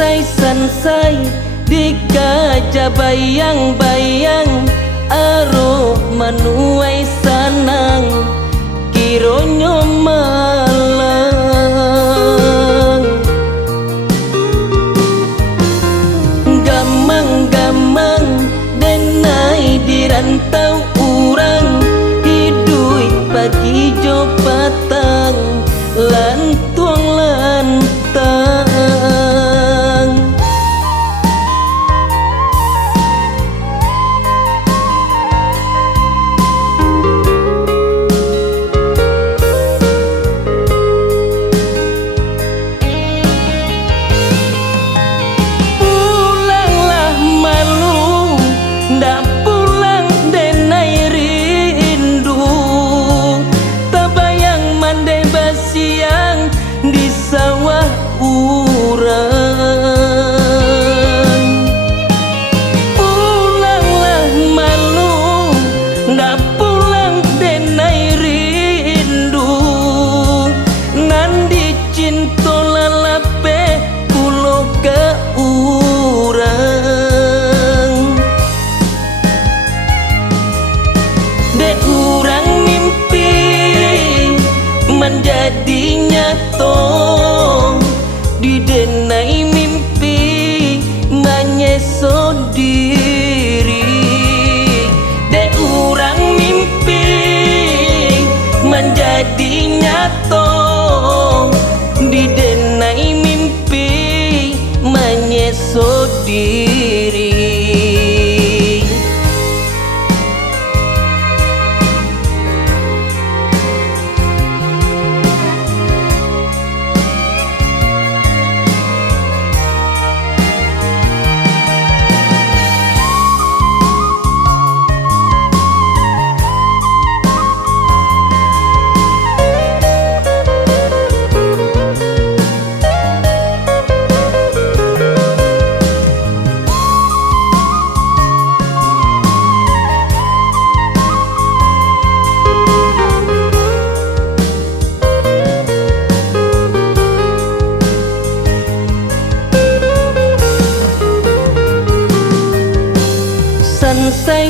sansai dikaja bayang-bayang aro manuai sanang kironyo malang gamang-gamang denai dirantau urang hidui pagi jo patang lantuang lantang di sawah urang. Pulanglah malu, ndak pulang denai rindu. Nandi cinta lalape pulo ke urang. De urang mimpi menjadi nyato di denai mimpi manyeso diri de urang mimpi menjadi nyato di denai mimpi manyeso diri.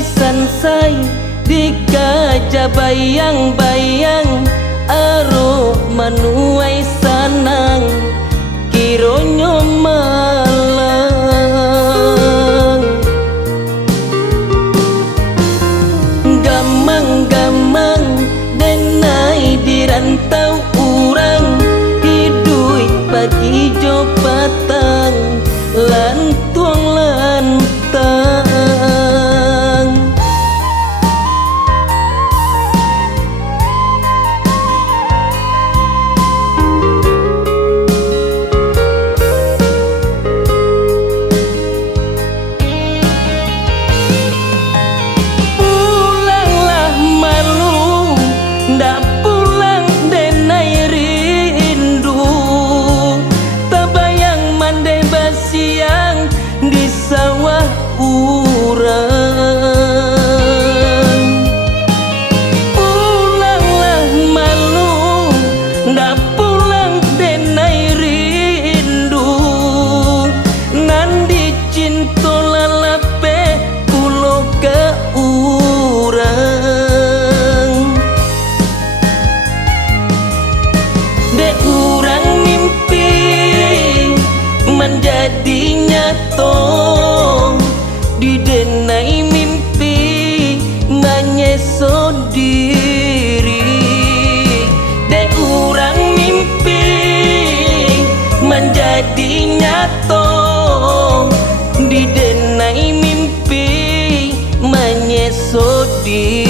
Sansai dikaja bayang-bayang aro manuai sanang kironyo malang gamang-gamang denai dirantau urang hidui pagi jo patang lantuang lantang di sawah urang. Pulanglah malu, ndak pulang denai rindu. Nandi cinta lalape pulo ke urang. De urang mimpi menjadi nyato di denai mimpi manyeso diri de urang mimpi menjadi nyato di denai mimpi manyeso diri.